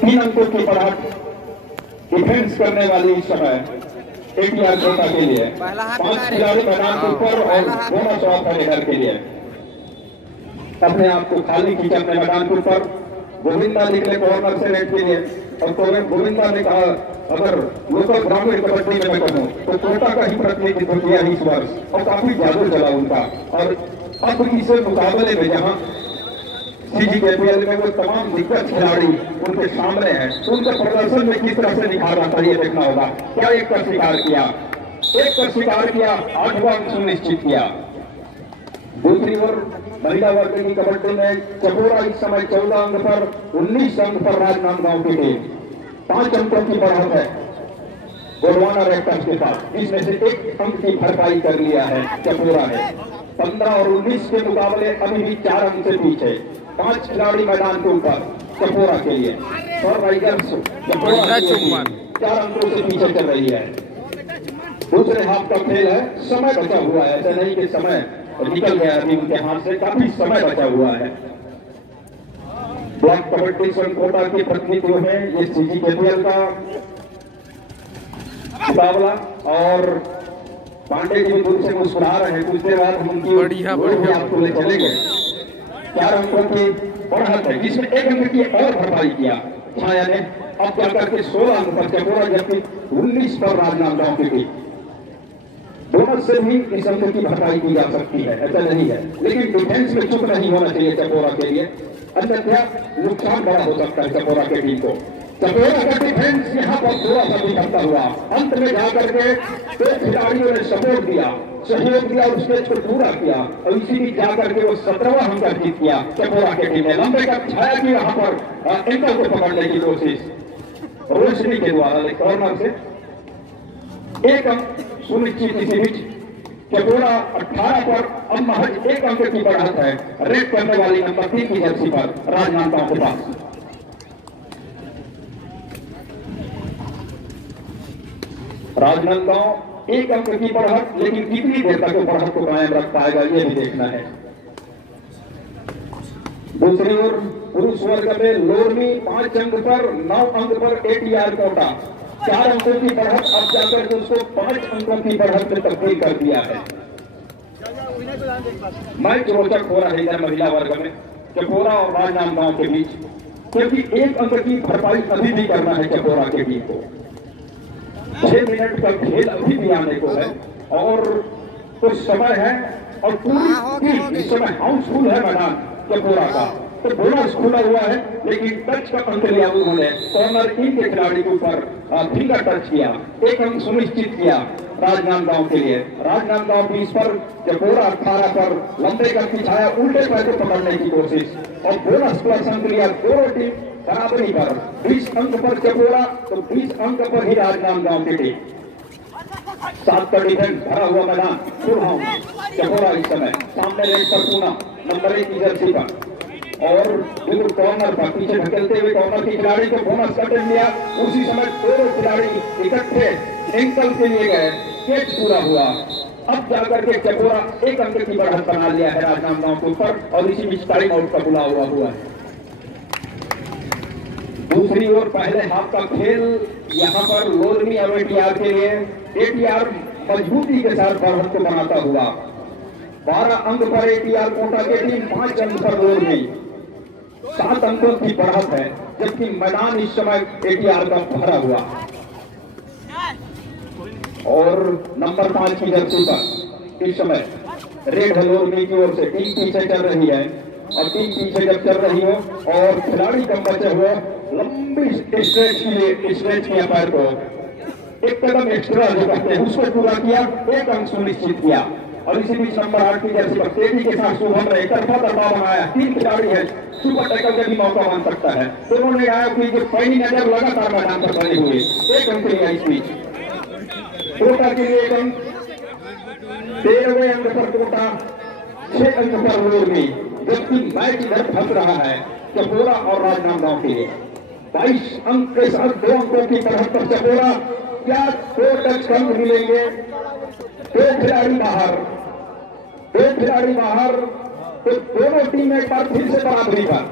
3 अंकों की बढ़त डिफेंस करने वाली इस समय एटीआर कोटा के लिए 5 खिलाड़ी मैदान के ऊपर और दोनों शॉट रेडर के लिए अपने आप को खाली खींचा अपने मैदान के ऊपर। गोविंदा निकले कॉर्नर से रेड के लिए और गोविंदा ने कहा अगर लोकल ग्रामीण कबड्डी में मैं कहूँ तो कोटा का ही प्रतिनिधित्व किया इस वर्ष और काफी जादू चला उनका। और अब इस मुकाबले में जहाँ CGKPL में वो तमाम दिग्गज खिलाड़ी उनके सामने हैं तो उनके प्रदर्शन में किस तरह से निखार आता है ये देखना होगा। क्या एक का शिकार किया, 8वां अंक सुनिश्चित किया। दूसरी ओर महिला वर्ग की कबड्डी में चपोरा इस समय 14 अंक पर 19 अंक पर राजनांदगांव की टीम 5 अंकों की बढ़त है गोडवाना रेक्टर्स के पास। इसमें से 1 अंक की भरपाई कर लिया है चपोरा ने। 15 और 19 के मुकाबले अभी भी 4 अंक से पीछे। 5 खिलाड़ी मैदान के ऊपर चपोरा के लिए और राइडर्स चपोरा 4 अंकों से पीछे चल रही है। दूसरे हाफ का खेल है, समय बचा हुआ है, ऐसा नहीं कि समय निकल गया अभी उनके हाथ से, काफी समय बचा हुआ है। ब्लॉक कबड्डी संघ कोटा के प्रतिनिधित्व में ये CGKPL का मुकाबला और पांडे जी भी दूर से मुस्कुरा रहे हैं। कुछ देर बाद हम उनकी आपको ले चलेंगे। 4 अंकों की बढ़त है जिसमें 1 अंक की और भरपाई किया छाया ने। अब जाकर के 16 अंक पर चपोरा जबकि 19 पर राजनांदगांव की टीम। दोनों से भी इस अंक की भरपाई की जा सकती है, ऐसा नहीं है, लेकिन डिफेंस में चुप नहीं होना चाहिए चपोरा के लिए, अन्यथा नुकसान बड़ा हो सकता है चपोरा के टीम को। चपोरा का डिफेंस यहाँ पर थोड़ा सा बिखरता हुआ अंत में जाकर के 2 खिलाड़ियों ने सपोर्ट दिया, सहयोग दिया, उस मैच को पूरा किया और इसी बीच जाकर के वो 17वां अंक अर्जित किया चपोरा के टीम ने। लंबे का छाया की यहाँ पर एंकल को पकड़ने की कोशिश रोशनी के द्वारा कॉर्नर से 1 अंक सुनिश्चित। इसी बीच चपोरा 18 पर अब महज 1 अंक की बढ़त है रेड करने वाली नंबर 3 की जर्सी पर राजनांदगांव के पास। राजनांदगांव 1 अंक की बढ़त, लेकिन कितनी देर तक बढ़त को कायम रख पाएगा ये भी देखना है। दूसरी ओर पुरुष वर्ग में लोरमी 5 अंक पर 9 अंक पर एटीआर कोटा 4 अंकों की बढ़त अब जाकर के उसको 5 अंकों की बढ़त में तब्दील कर दिया है। मैच रोचक हो रहा है इधर महिला वर्ग में चपोरा और राजनांदगांव के बीच, क्योंकि 1 अंक की भरपाई अभी भी करना है चपोरा के टीम को। 6 मिनट का खेल अभी भी आने को है और कुछ समय है और पूरी इस समय हाउसफुल है मैदान चपोरा का। तो बोनस खुला हुआ है, लेकिन टच का अंक लिया उन्होंने कॉर्नर इन के खिलाड़ी के ऊपर फिंगर टच किया, 1 अंक सुनिश्चित किया राजनांदगांव के लिए। राजनांदगांव 20 पर चपोरा 18 पर लंबे का पिछाया उल्टे पैर को पकड़ने की कोशिश और बोनस प्लस अंक लिया दोनों टीम बराबरी पर। 20 अंक पर चपोरा तो 20 अंक पर ही राजनांदगांव की टीम। 7 का डिफेंस भरा हुआ मैदान चपोरा इस समय सामने रेड पर पूना नंबर 1 की जर्सी पर और बिल्कुल कॉर्नर पर पीछे ढकेलते हुए कॉर्नर के खिलाड़ी को बोनस कट लिया। उसी समय दोनों खिलाड़ी इकट्ठे एंकल के लिए गए, कैच पूरा हुआ। अब जाकर के चपोरा 1 अंक की बढ़त बना लिया है राजनांदगांव के ऊपर और इसी बीच टाइम आउट का बुला हुआ है। दूसरी ओर पहले हाफ का खेल यहाँ पर लोरमी और एटीआर के लिए एटीआर मजबूती के साथ बढ़त को बनाता हुआ 12 अंक पर एटीआर कोटा की टीम, 5 अंक पर लोरमी, 7 अंकों की बढ़त है जबकि मैदान इस समय एटीआर का भरा हुआ और नंबर 5 की जर्सी पर इस समय रेड लोरमी की ओर से टीम पीछे चल रही है और टीम पीछे जब चल रही हो और खिलाड़ी कम बचे हुए लंबी स्ट्रेच किया पैर को, 1 कदम एक्स्ट्रा जो करते हैं उसको पूरा किया, 1 अंक सुनिश्चित किया और इसी बीच नंबर 8 की जर्सी पर तेजी के साथ शुभम ने एकतरफा दबाव बनाया। 3 खिलाड़ी है, सुपर टैकल का भी मौका बन सकता है। दोनों ने आया कि जो पहली नजर लगातार मैदान पर बनी हुई 1 अंक लिया इस बीच कोटा के लिए 1 अंक, 13वें अंक पर कोटा, 6 अंक पर लोरमी, जबकि मैच इधर फंस रहा है चपोरा और राजनांदगांव के लिए। 22 अंक के साथ 2 अंकों की बढ़त पर चपोरा, क्या 2 टच कम मिलेंगे? 2 खिलाड़ी बाहर, 2 खिलाड़ी बाहर तो दोनों टीम एक बार फिर से बराबरी पर।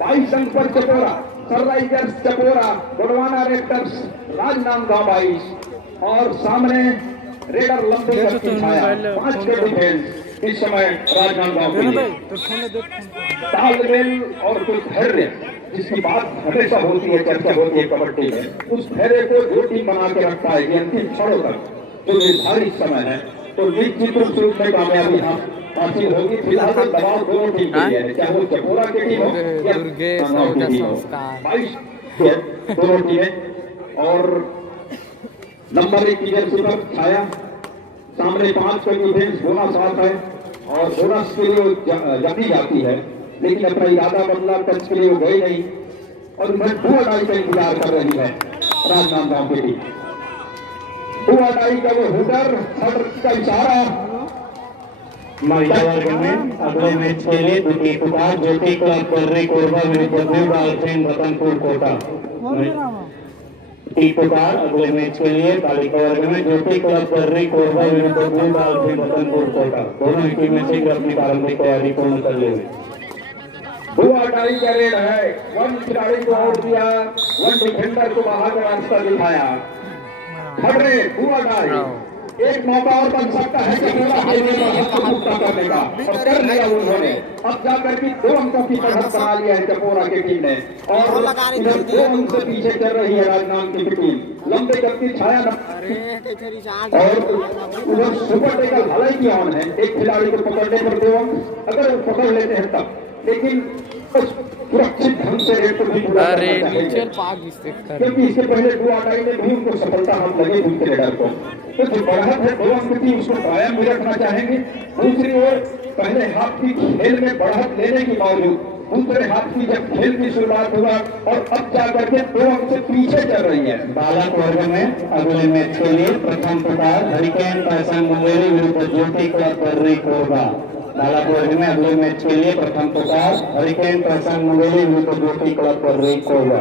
22 अंक पर चपोरा, सनराइजर्स चपोरा गोंडवाना रेक्टर्स राजनांदगांव 22 और सामने रेडर लंबे की छाया 5 के डिफेंस इस समय राजनांदगांव के लिए तालमेल और कुछ धैर्य जिसकी बात हमेशा होती है, चर्चा होती है कबड्डी में, उस धैर्य को जो टीम बना के रखता है कि अंतिम क्षणों तक जो निर्धारित समय है तो निश्चित रूप से उसमें कामयाबी हासिल होगी। फिलहाल तो दबाव दोनों टीम के लिए है, चाहे वो चपोरा की टीम हो या राजनांदगांव की टीम हो। 22 दोनों टीमें और नंबर 1 की जर्सी पर छाया, सामने 5 का डिफेंस बोनस आता है और बोनस के लिए जानी जाती है, लेकिन अपना इरादा बदला, टच के लिए वो गए नहीं और मजबूर अडाई का इंतजार कर रही है राजनांदगांव की टीम। अडाई का वो हुटर का इशारा महिला वर्ग में अगले मैच के लिए द्वितीय पुकार ज्योति क्लब कर्री कोरबा विरुद्ध ब्लू डॉल्फिन रतनपुर कोटा। द्वितीय पुकार अगले मैच के लिए बालिका वर्ग में ज्योति क्लब कर्री कोरबा विरुद्ध ब्लू डॉल्फिन रतनपुर कोटा। दोनों ही टीमें शीघ्र अपनी प्रारंभिक तैयारी पूर्ण कर लेंगे। अडाई का रेड है, 1 खिलाड़ी को आउट दिया, 1 डिफेंडर को बाहर का रास्ता दिखाया। खड़े अडाई एक मौका और बन सकता है कि पूरा करने का और कर लिया उन्होंने। अब जाकर के 2 अंकों की बढ़त बना लिया है चपोरा की टीम ने और इधर 2 अंक से पीछे चल रही है राजनांदगांव की टीम। लंबे करती छाया और उधर सुपर टेकल हालांकि ऑन है, एक खिलाड़ी को पकड़ने पर 2 अंक अगर वो पकड़ लेते हैं तब, लेकिन सुरक्षित ढंग से रेट को भी पूरा करना चाहिए क्योंकि इससे पहले अडाई ने भी उनको सफलता हम लगे उनके रेडर को। तो जो बढ़त है 2 अंक की उसको कायम भी रखना चाहेंगे। दूसरी ओर पहले हाथ की खेल में बढ़त लेने के बावजूद दूसरे हाथ की जब खेल की शुरुआत हुआ और अब जाकर के 2 अंक से पीछे चल रही है। बालक वर्ग में अगले मैच के लिए प्रथम पुकार हरिकेन पैसन मुंगेरी विरुद्ध ज्योति क्लब कर्री कोरबा। बालक वर्ग में अगले मैच के लिए प्रथम पुकार हरिकेन पैसन मुंगेरी विरुद्ध ज्योति क्लब कर्री कोरबा।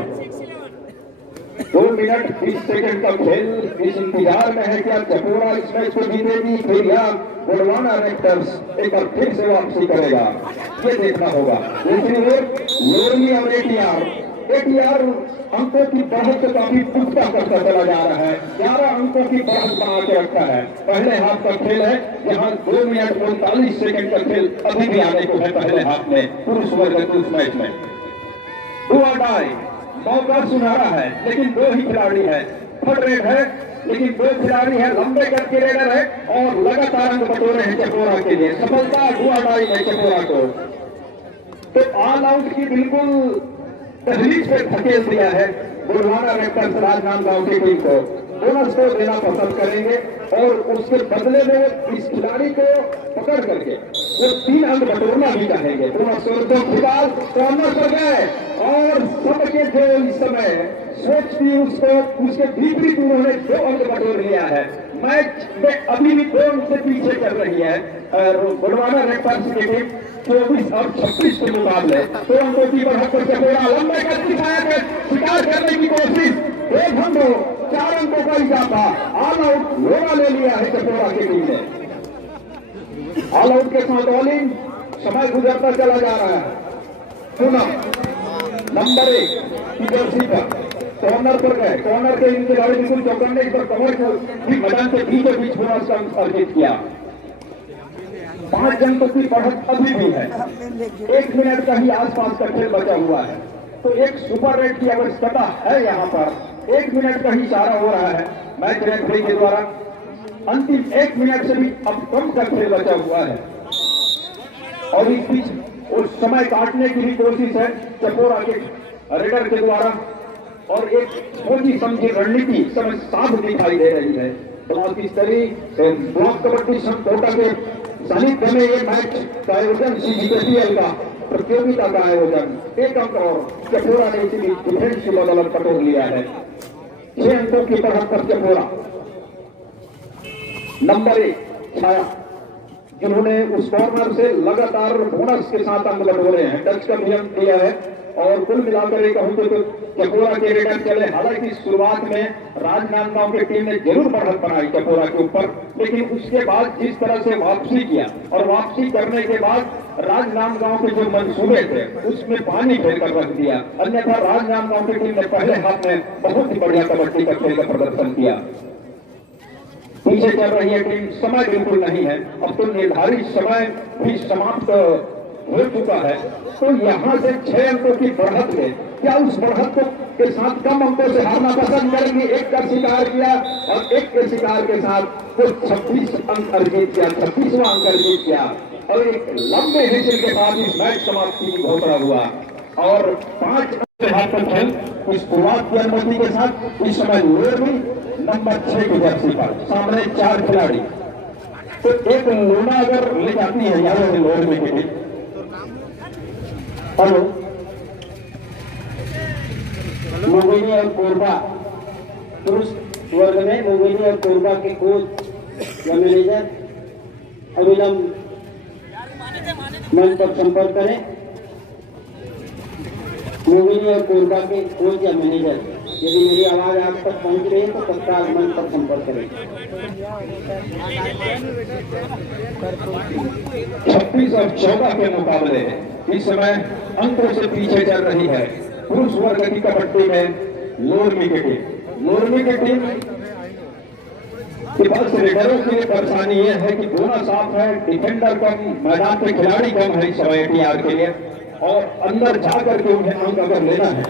2 मिनट 20 सेकंड का खेल इस इंतजार में है क्या चपोरा इस मैच को जीतेगी फिर या गोंडवाना रेक्टर्स एक बार फिर से वापसी करेगा, ये देखना होगा। दूसरी ओर लोरली और एटीआर अंकों की बढ़त काफी पुख्ता करता चला जा रहा है, 11 अंकों की बढ़त बना के रखा है। पहले हाफ का खेल है जहां 2 मिनट 39 सेकंड का खेल अभी भी आने को है पहले हाफ में पुरुष वर्ग के उस मैच में। अडाई मौका सुनहरा है लेकिन 2 ही खिलाड़ी है, थर्ड रेड है लेकिन 2 खिलाड़ी है, लंबे कद के रेडर है और लगातार अंक बटोरे हैं चपोरा के लिए। सफलता अडाई ने चपोरा को तो ऑल आउट की बिल्कुल तहरीर पे धकेल दिया है। गोंडवाना रेक्टर्स राजनांदगांव की टीम को बोनस को देना पसंद करेंगे और उसके बदले में इस खिलाड़ी को पकड़ करके वो 3 अंक बटोरना भी चाहेंगे। फिलहाल कॉर्नर पर गए और सबके जो इस समय सोच थी उसको उसके विपरीत उन्होंने 2 अंक बटोर लिया है। मैच में अभी भी 2 अंक से पीछे चल रही है और गोंडवाना रेक्टर्स की टीम 24 और 26 के मुकाबले 2 अंकों की बढ़त पर चपोरा लंबे कद की शिकार करने की कोशिश, 1 घंटों 4 अंकों का इजाफा, ऑल आउट लोरा ले लिया है चपोरा की टीम ने। ऑल आउट के साथ ऑलिंग समय गुजरता चला जा रहा है। पुनः नंबर 1 की जर्सी पर कॉर्नर पर गए, कॉर्नर के इनके खिलाड़ी बिल्कुल चौकन्ने पर कमर को भी मैदान के बीचों बीच बोनस का अर्जित किया। 5 अंकों की बढ़त अभी भी है, 1 मिनट का ही आसपास का खेल बचा हुआ है तो एक सुपर रेड की आवश्यकता है। यहाँ पर 1 मिनट का ही इशारा हो रहा है मैच रेफरी के द्वारा। अंतिम 1 मिनट से भी अब कम का खेल बचा हुआ है और इस बीच उस समय काटने की भी कोशिश है चपोरा के रेडर के द्वारा और एक सोची समझी रणनीति समय साफ दिखाई दे रही है। समाज स्तरीय ब्लॉक कबड्डी संघ कोटा के सानिध्य में ये मैच का आयोजन CGPL का प्रतियोगिता का आयोजन 1 अंक और चपोरा ने इसी डिफेंस की बदौलत बटोर लिया है। 6 अंकों की बढ़त पर चपोरा। नंबर 1 छाया जिन्होंने उस कॉर्नर से लगातार बोनस के साथ अंक बटोरे हैं, टच का नियम दिया है और कुल मिलाकर एक कहूँ तो चकोरा के रिकॉर्ड चले। हालांकि शुरुआत में राजनांदगांव की टीम ने जरूर बढ़त बनाई चकोरा के ऊपर, लेकिन उसके बाद जिस तरह से वापसी किया और वापसी करने के बाद राजनांदगांव के जो मंसूबे थे उसमें पानी फेर कर रख दिया। अन्यथा राजनांदगांव की टीम ने पहले हाथ में बहुत ही बढ़िया कबड्डी का खेल का प्रदर्शन किया। पीछे चल रही है टीम, समय बिल्कुल नहीं है, अब तो निर्धारित समय भी समाप्त हो चुका है। तो यहाँ से 6 अंकों की बढ़त है, क्या उस बढ़त के साथ कम अंकों से हारना पसंद करेंगे? एक का शिकार किया और एक के शिकार के साथ तो 26 अंक अर्जित किया, 26वां अंक अर्जित किया और एक लंबे हिस्से के साथ इस मैच समाप्ति की घोषणा हुआ। और 5 अंक का खेल इस शुरुआत की अनुमति के साथ इस समय लोरमी नंबर 6 की जर्सी पर सामने 4 खिलाड़ी, तो एक लोना अगर ले जाती है यार लोरमी के लिए। हेलो, मोगिनी और कोरबा पुरुष वर्ग में मोगिनी और कोरबा के कोच या मैनेजर अविलंब मंच पर संपर्क करें। मोगिनी और कोरबा के कोच या मैनेजर, यदि मेरी आवाज आप तक पहुंच रही है तो तत्काल मंच पर संपर्क करें। 26 और 14 के मुकाबले इस समय अंकों से पीछे चल रही है पुरुष वर्ग की कबड्डी में लोरमी की टीम। लोरमी की टीम के पास रेडरों के लिए परेशानी यह है कि दोनों साफ है, डिफेंडर कम, मैदान पे खिलाड़ी कम है इस समय ATR के लिए, और अंदर जाकर के उन्हें अंक अगर लेना है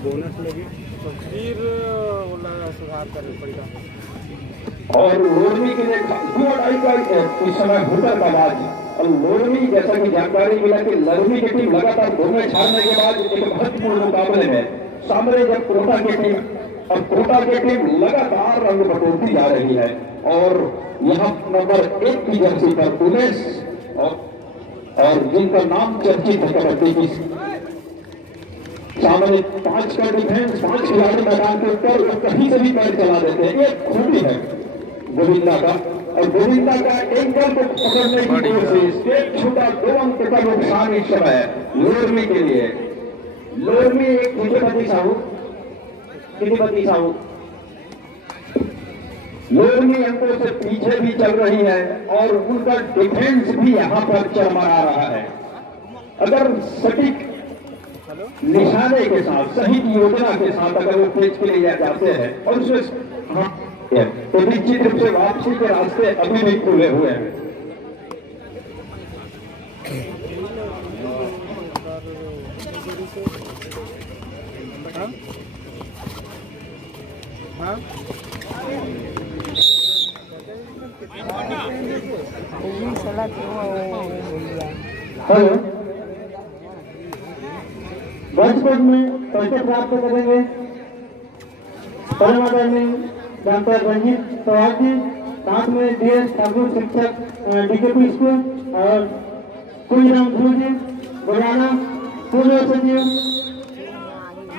बोनस लगी तो फिर सुधार करना पड़ेगा। और लोरमी के लिए इस समय भूतर का बाज। और लोरमी जैसा कि जानकारी मिला कि लरमी की टीम लगातार 2 मैच हारने के बाद एक महत्वपूर्ण मुकाबले में सामने जब कोटा की टीम, और कोटा की टीम लगातार रंग बटोरती जा रही है। और यहाँ नंबर 1 की जर्सी पर उमेश और जिनका नाम चर्चित है कबड्डी की, सामने 5 का डिफेंस, 5 खिलाड़ी मैदान के ऊपर कहीं से भी पैर चला देते हैं। एक खूबी है गोविंदा का, और गोविंदा का एंकल को पकड़ने की कोशिश, एक छूटा 2 अंक का नुकसान इस समय लोरमी के लिए। लोरमी एक किटिपति साहू लोरमी अंकों से पीछे भी चल रही है और उनका डिफेंस भी यहाँ पर चरमरा रहा है। अगर सटीक निशाने के साथ, सही योजना के साथ अगर वो पेज के लिए जाते हैं और उसमें हाँ तो निश्चित रूप से वापसी के रास्ते अभी भी खुले हुए हैं। हेलो, बचपन में पैसे प्राप्त करेंगे परमादरणी डॉक्टर रंजीत पवार जी, साथ में DS ठाकुर शिक्षक DKP स्कूल और कुलराम ध्रुव जी बुलाना पूर्व सचिव,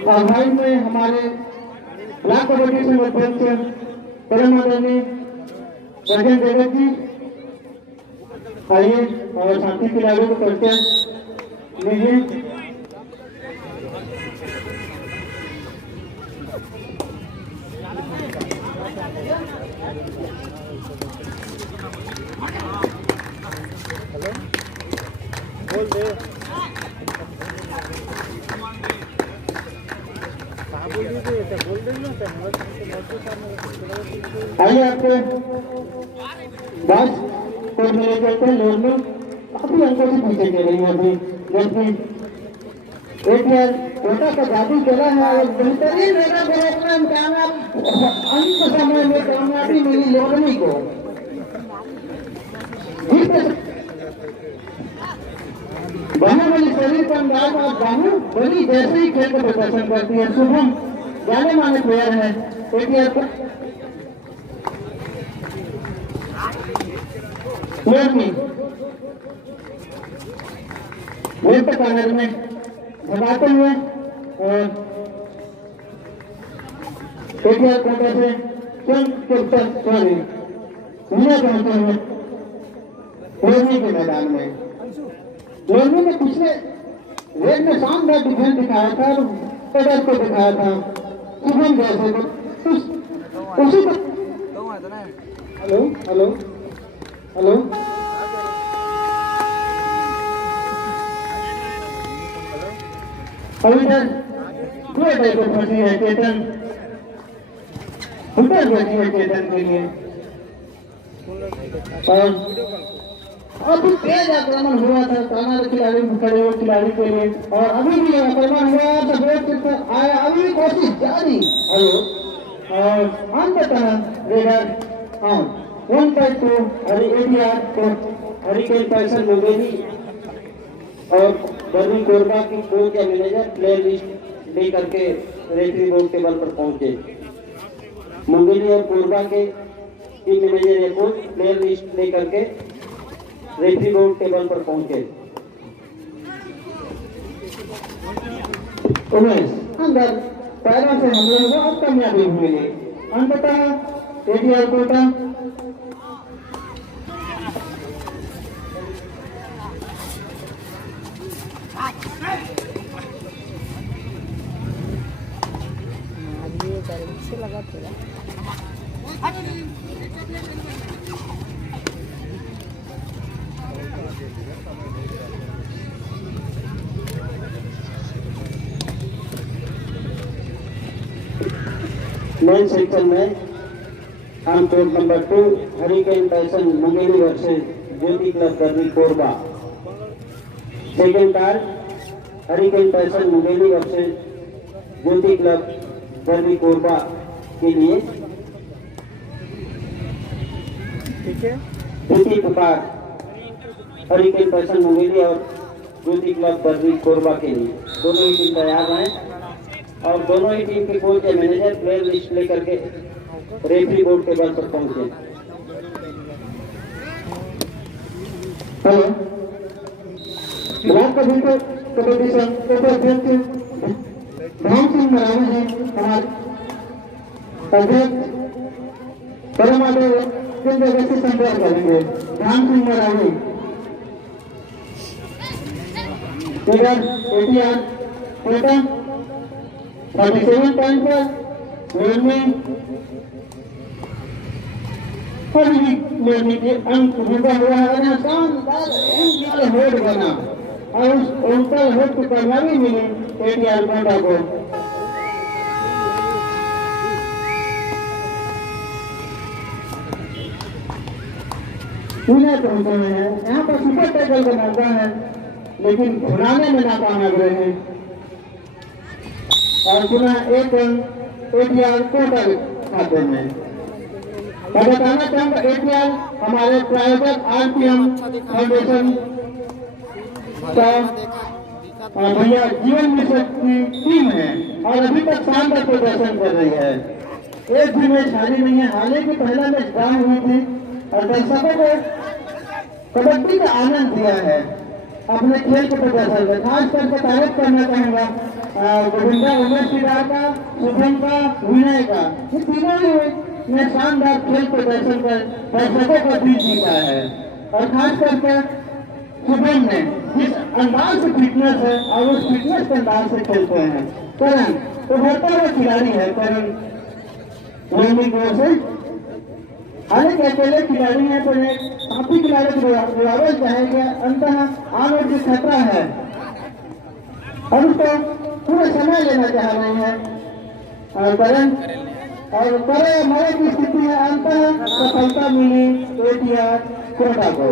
और हाल में हमारे ब्लॉक कमेटी से अध्यक्ष परमादरणी रंजन जगत जी आइए और साथी खिलाड़ियों को परिचय लीजिए। बोल दे बोल देना। आइए आपके बस को मिले चलते हैं लोन में काफी अंकों से पीछे चल रही है अभी, जबकि ATR कोटा का जादू चला है और बेहतरीन रैना प्रोग्राम कामयाब अंत समय में कामयाबी मिली लोरमी को। बाहुबली शरीर पर अंदाज और बाहुबली जैसे ही खेल का प्रदर्शन करती है। शुभम जाने माने प्लेयर है ATR का कांग्रेस में भगाते हुए और ATR कोटा से स्वयं के उत्तर सॉरी विजय करते हुए लोधी के मैदान में। लोधी ने पिछले रेड में शानदार डिफेंस दिखाया था और पेडर को दिखाया था शुभम जैसे को उसी को। हेलो हेलो हेलो अभी तक दो टाइप को फंसी है चेतन, उतर बची है चेतन के लिए। और अब तेज आक्रमण हुआ था काना खिलाड़ी खड़े हुए खिलाड़ी के लिए, और अभी भी आक्रमण हुआ तो बोर्ड आया, अभी भी कोशिश जारी। हेलो और अंततः रेडर आउट 1-2 एटीआर को हरिकेन पैसन मुंगेली और बर्नी कोरबा की कोच या मैनेजर प्लेयर लिस्ट लेकर के रेफरी बोर्ड टेबल पर पहुंचे। मुंगेली और कोरबा के टीम मैनेजर या कोच प्लेयर लिस्ट लेकर के रेफरी बोर्ड टेबल पर पहुंचे। उमेश अंदर पैरों से हमले हुआ और कामयाबी हुई। अंततः एटीआर कोटा मेन सेक्शन में हम court number 2 hurricane passion Mungeli versus Jyoti club Barni Korba. Second card hurricane passion Mungeli versus Jyoti club Barni Korba के लिए द्वितीय पुकार हरिकेन पैसन मुंगेली और ज्योति क्लब बर्नी कोरबा के लिए। दोनों ही टीम तैयार हैं और दोनों ही टीम के कोच या मैनेजर प्लेयर लिस्ट लेकर के रेफरी बोर्ड टेबल पर पहुंचे। हेलो ब्लॉक कबड्डी संघ उपाध्यक्ष राम सिंह मरावी हैं हमारे अध्यक्ष परमादेव किन जगह से संपर्क करेंगे। राम सिंह मरावी एटीआर कोटा 47 पॉइंट पर लेने के अंक जुड़ा हुआ है। शानदार हेड बना और उस ओंकल हेड को कामयाबी मिली एटीआर कोटा को। पुणे पहुंचे हैं, यहाँ पर सुपर टैकल का मौका है लेकिन घुराने में नाकाम रहे हैं और पुनः एक एटीआर कोटा खाते में। मैं बताना चाहूँगा एटीआर हमारे प्राइवेट आरपीएम फाउंडेशन का भैया जीवन मिशन की टीम है और अभी तक शानदार प्रदर्शन कर रही है। एक भी मैच हारी नहीं है। हालांकि पहला मैच ड्रॉ हुई थी और दर्शकों को कबड्डी का आनंद दिया है अपने खेल के प्रदर्शन में। खास करके तारीफ करना चाहूँगा गोविंदा उमेश सिदार का, शुभम का, विनय का, ये तीनों ने शानदार खेल प्रदर्शन कर दर्शकों का दिल जीता है। और खास करके शुभम ने जिस अंदाज से फिटनेस है और उस फिटनेस के अंदाज से खेलते हैं। करण उभरता हुआ खिलाड़ी है। करण से हालांकि अकेले खिलाड़ी है पर काफी खिलाड़ी बराबर चाहेंगे अंतः आने की खतरा है और उसको पूरा समय लेना चाह रहे हैं करण और बड़े मरे की स्थिति है। अंतः सफलता मिली एटीआर कोटा को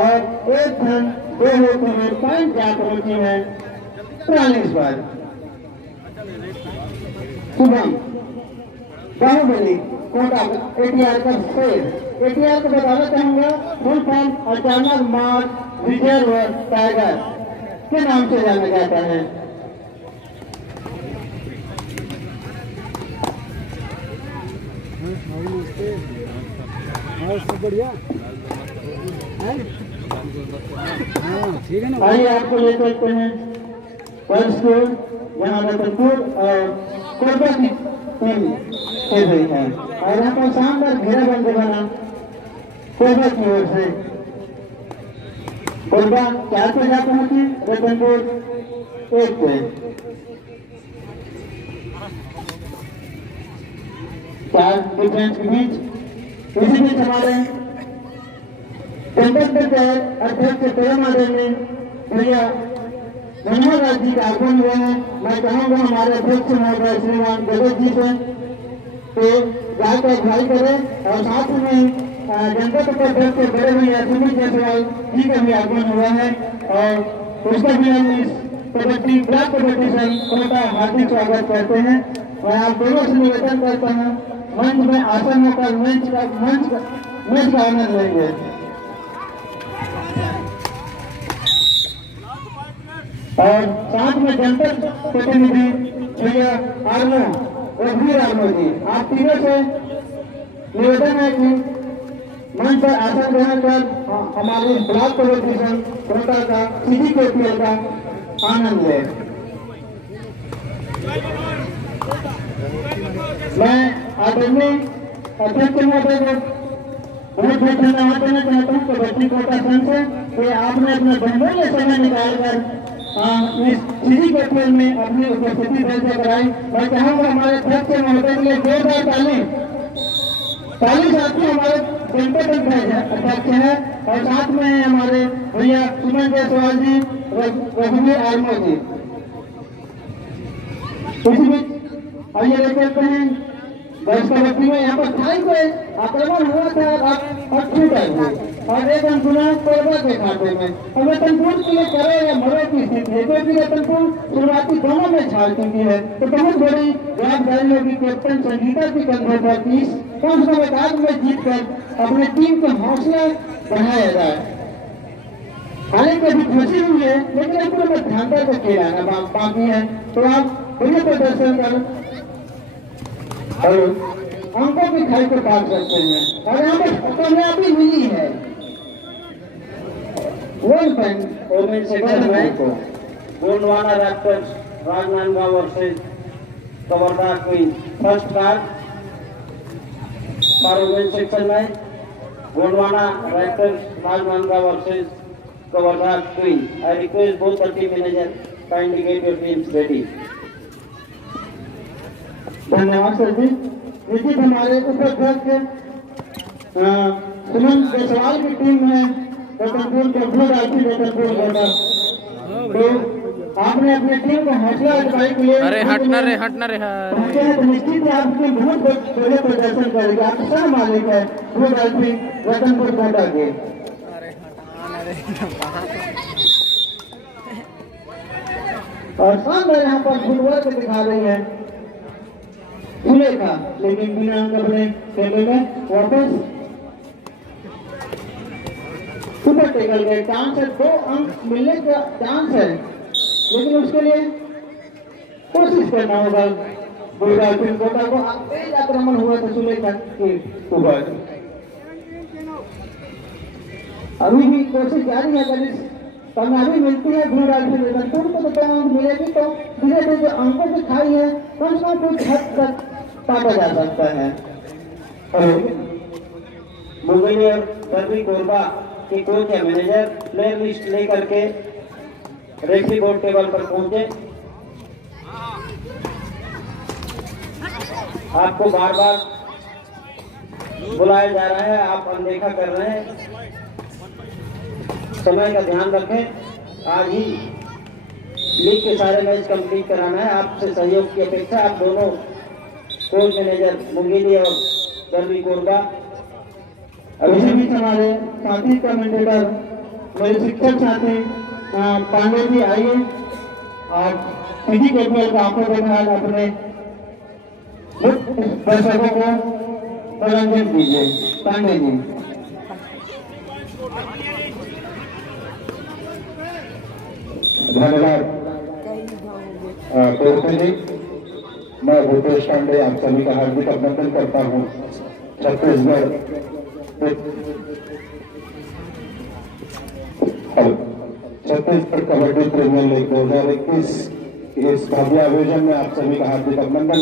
और 1 धन 2 होते हुए पॉइंट जा पहुंची है 43 बार। शुभम बाहुबली कोटा एटीआर का शेर। एटीआर को बताना चाहूंगा फुल फॉर्म अचानक मार रिजर्व टाइगर के नाम से जाना जाता है। बढ़िया ठीक है ना। आइए आपको ले चलते हैं परसपुर यहाँ रतनपुर और कोरबा की टीम खेल रही है और यहाँ पर शानदार घेराबंदी बना कोरबा की ओर से कोरबा 4 पे जा पहुंची, रतनपुर 1 पे। 4 डिफरेंस के बीच। इसी बीच हमारे कंडक्टर के अध्यक्ष परम आदरणीय भैया मनोहर राज जी का आगमन हुए हैं। मैं कहूँगा हमारे अध्यक्ष महोदय श्रीमान जगत जी से तो गाय का अगुवाई करें और साथ में जनता के अध्यक्ष के बड़े भैया सुमित जायसवाल जी का भी आगमन हुआ है और उसका भी हम इस कबड्डी ब्लॉक कबड्डी संघ का हार्दिक स्वागत करते हैं। और आप दोनों से निवेदन करता हूँ मंच में आसन होकर मंच का आनंद लेंगे। और साथ में जनता प्रतिनिधि भैया आर्मो रघुवीर आर्मो जी, आप तीनों से निवेदन है कि मंच पर आसन ग्रहण कर हमारे ब्लॉक कबड्डी संघ कोटा का CGKPL का आनंद ले। मैं आदरणीय अध्यक्ष महोदय को बहुत बहुत धन्यवाद देना चाहता हूँ कबड्डी कोटा संघ से कि आपने अपना बहुमूल्य समय निकालकर इस CGKPL में अपनी उपस्थिति दर्ज कराई। मैं चाहूँगा हमारे अध्यक्ष महोदय के लिए जोरदार ताली साथ में हमारे जनता अध्यक्ष है और साथ में हमारे भैया सुमन जायसवाल जी, रघुवीर आर्मो जी। इसी बीच आइए देख सकते हैं दस कबड्डी में यहाँ पर थाई पे आक्रमण हुआ था और छूट आई और एक अंकुना कोरबा के खाते में। और रतनपुर के लिए करो या मरो की स्थिति है क्योंकि रतनपुर शुरुआती दोनों में छाड़ चुकी है तो बहुत बड़ी जवाबदारी होगी कैप्टन संगीता की कंधों पर 30 कम से कम एकाध में जीत कर अपने टीम का हौसला बढ़ाया जाए। हालांकि अभी फंसी हुई है लेकिन अपने मध्यांतर को खिलाना बाकी है तो आप बढ़िया प्रदर्शन कर अंकों की खाई को पार करते हैं और यहाँ पर कामयाबी मिली है। वोमेन सेक्शन में Gondwana raptors Rajnandgaon versus Kawardha queen first card for women section में Gondwana raptors Rajnandgaon versus Kawardha queen. I request both the team manager kindly get your teams ready. धन्यवाद सर जी। निश्चित हमारे उपाध्यक्ष सुमन जायसवाल की टीम है रतनपुर तो आपने अपनी टीम को हौसला अफजाई के लिए हटना रे पहुंचे हैं तो निश्चित ही आपकी बहुत बड़े प्रदर्शन करेगा। आप सह मालिक है रतनपुर कोटा के। और सामने यहाँ पर फुटवर्क दिखा रही है सुलेखा लेकिन बिना अंक अपने टेबल में वापस सुपर टेकल गए। चांस है 2 अंक मिलने का चांस है लेकिन उसके लिए कोशिश करना होगा। गुजरात कोटा को तेज आक्रमण हुआ था सुलेखा के ऊपर। अभी भी कोशिश जारी है अगर कामयाबी मिलती है गुजरात को तो 2 अंक मिलेगी तो धीरे धीरे जो अंकों की खाई है कम से कम कुछ हद तक काटा जा सकता है। मुंबई और दर्बी कोरबा के कोच या मैनेजर प्लेयर लिस्ट लेकर के रेफरी बोर्ड टेबल पर पहुंचे। आपको बार बार बुलाया जा रहा है, आप अनदेखा कर रहे हैं। समय का ध्यान रखें। आज ही लीग के सारे मैच कंप्लीट कराना है। आपसे सहयोग की अपेक्षा। आप दोनों कोच मैनेजर मुंगेली और दर्बी कोरबा। अभी बीच हमारे साथी कमेंटेटर मेरे शिक्षक साथी पांडे जी आइए और CGKPL का आपको धन्यवाद अपने दर्शकों को मनोरंजन दीजिए। पांडे जी धन्यवाद जी। मैं भूपेश पांडे आप सभी का हार्दिक अभिनंदन करता हूँ। छत्तीसगढ़ कबड्डी प्रीमियर लीग 2021 इस भव्य आयोजन में आप सभी का हार्दिक अभिनंदन।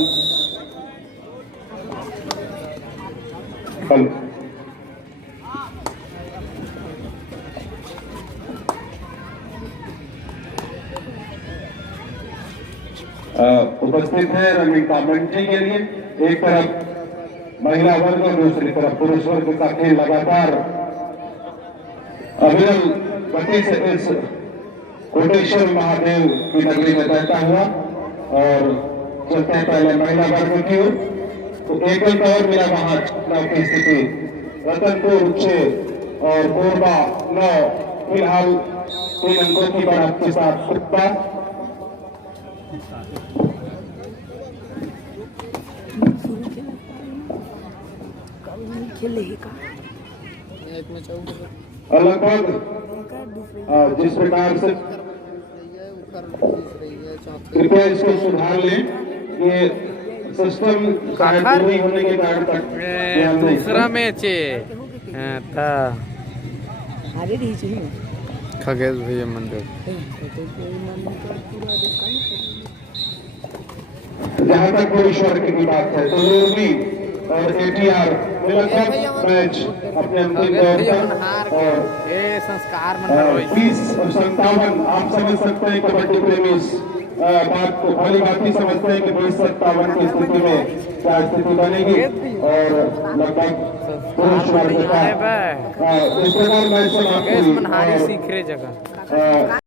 उपस्थित है रनिंग कमेंट्री के लिए। एक तरफ महिला वर्ग और दूसरी तरफ पुरुष वर्ग का खेल लगातार अविरल गति से इस कोटेश्वर महादेव की नगरी में बहता हुआ और चलते हैं पहले महिला वर्ग की ओर। तो एक और मेरा वहां चुनाव की स्थिति रतनपुर 6 और कोरबा 9 फिलहाल 3 अंकों की बढ़त के साथ कुत्ता लगभग जिस प्रकार से कृपया इसको सुधार लें। ये सिस्टम पूरी होने के कारण तक दूसरा मैच था खगेश भैया मंदिर। जहाँ तक पुरुष वर्ग की बात है तो लोरमी और एटीआर लगभग मैच अपने अंतिम दौर पर और संस्कार 20-57 आप समझ सकते हैं कबड्डी प्रेमी इस बात को भली बात ही समझते हैं कि 20-57 की स्थिति में क्या स्थिति बनेगी और लगभग पुरुष वर्ग का इस प्रकार मैच समाप्त हुई। सीख रहे जगह